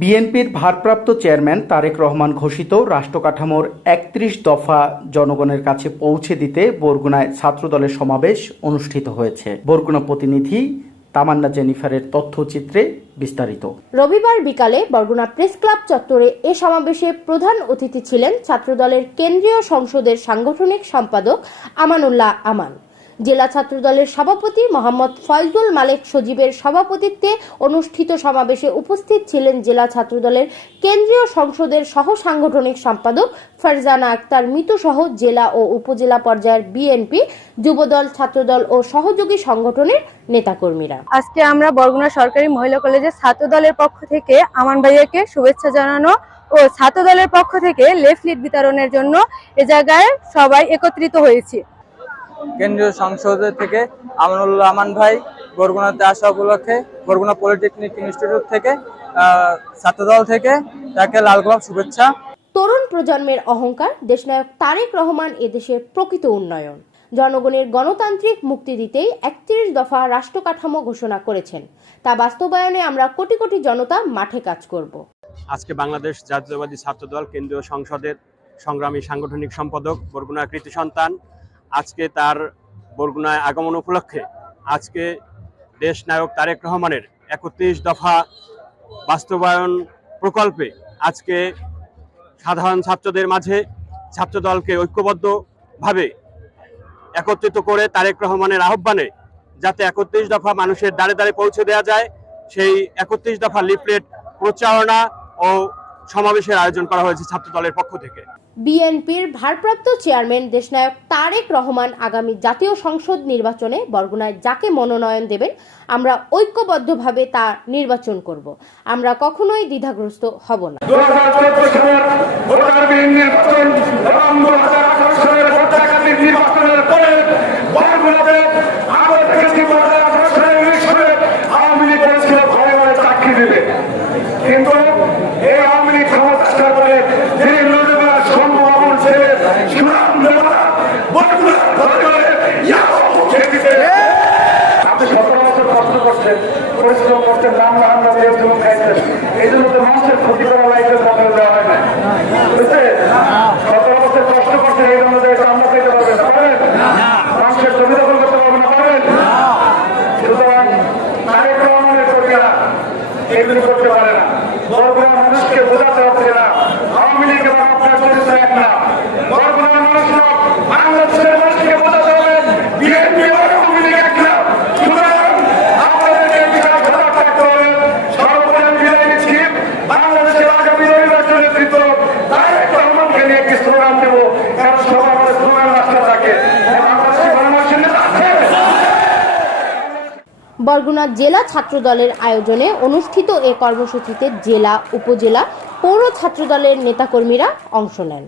বিএনপির ভারপ্রাপ্ত চেয়ারম্যান তারেক রহমান ঘোষিত রাষ্ট্রকাঠামোর একত্রিশ দফা জনগণের কাছে পৌঁছে দিতে বরগুনায় ছাত্রদলের সমাবেশ অনুষ্ঠিত হয়েছে। বরগুনা প্রতিনিধি তামান্না জেনিফারের তথ্যচিত্রে বিস্তারিত। রবিবার বিকালে বরগুনা প্রেস ক্লাব চত্বরে এ সমাবেশে প্রধান অতিথি ছিলেন ছাত্রদলের কেন্দ্রীয় সংসদের সাংগঠনিক সম্পাদক আমানুল্লাহ আমান। জেলা ছাত্রদলের সভাপতি মোহাম্মদ ফয়জুল মালেক সজীবের সভাপতিত্বে অনুষ্ঠিত সমাবেশে উপস্থিত ছিলেন জেলা ছাত্রদলের কেন্দ্রীয় সংসদের সহ সাংগঠনিক সম্পাদক ফারজানা আক্তার মিতু সহ জেলা ও উপজেলা পর্যায়ের বিএনপি, যুবদল, ছাত্রদল ও সহযোগী সংগঠনের নেতাকর্মীরা। আজকে আমরা বরগুনা সরকারি মহিলা কলেজের ছাত্র দলের পক্ষ থেকে আমান ভাইয়াকে শুভেচ্ছা জানানো ও ছাত্র দলের পক্ষ থেকে লেফলিট বিতরণের জন্য এ জায়গায় সবাই একত্রিত হয়েছি। কেন্দ্রীয় সংসদ থেকে আমানুল্লাহ আমান ভাই বরগুনাতে আসা উপলক্ষে বরগুনা পলিটেকনিক ইনস্টিটিউট থেকে ছাত্রদল থেকে তাকে লাল গোলাপ শুভেচ্ছা। তরুণ প্রজন্মের অহংকার দেশনায়ক তারেক রহমান এদেশের প্রকৃত উন্নয়ন। জনগণের গণতান্ত্রিক মুক্তি দিতেই একত্রিশ দফা রাষ্ট্র কাঠামো ঘোষণা করেছেন। তা বাস্তবায়নে আমরা কোটি কোটি জনতা মাঠে কাজ করব। আজকে বাংলাদেশ জাতীয়তাবাদী ছাত্রদল কেন্দ্রীয় সংসদের সংগ্রামী সাংগঠনিক সম্পাদক বরগুনা কৃতি সন্তান আজকে তার বরগুনায় আগমন উপলক্ষে আজকে দেশ নায়ক তারেক রহমানের একত্রিশ দফা বাস্তবায়ন প্রকল্পে আজকে সাধারণ ছাত্রদের মাঝে ছাত্রদলকে ঐক্যবদ্ধভাবে একত্রিত করে তারেক রহমানের আহ্বানে যাতে একত্রিশ দফা মানুষের দ্বারে দ্বারে পৌঁছে দেওয়া যায়, সেই একত্রিশ দফা লিফলেট প্রচারণা ও সমাবেশের আয়োজন করা হয়েছে ছাত্র দলের পক্ষ থেকে। বিএনপির ভারপ্রাপ্ত চেয়ারম্যান দেশনায়ক তারেক রহমান আগামী জাতীয় সংসদ নির্বাচনে বরগুনায় যাকে মনোনয়ন দেবেন আমরা ঐক্যবদ্ধভাবে তা নির্বাচন করব। আমরা কখনোই দ্বিধাগ্রস্ত হব না। দু পরিশ্রম করছেন রান্না রান্না দিয়ে জন্য খাইছেন। এই জন্য তো মানুষের ক্ষতি করা লাইসেন্স আপনার দেওয়া হয় না। করতে করতে পারে না। বরগুনার মানুষকে বোঝাতে হচ্ছে না। আওয়ামী লীগ বরগুনা জেলা ছাত্রদলের আয়োজনে অনুষ্ঠিত এ কর্মসূচিতে জেলা উপজেলা পৌর ছাত্রদলের নেতাকর্মীরা অংশ নেন।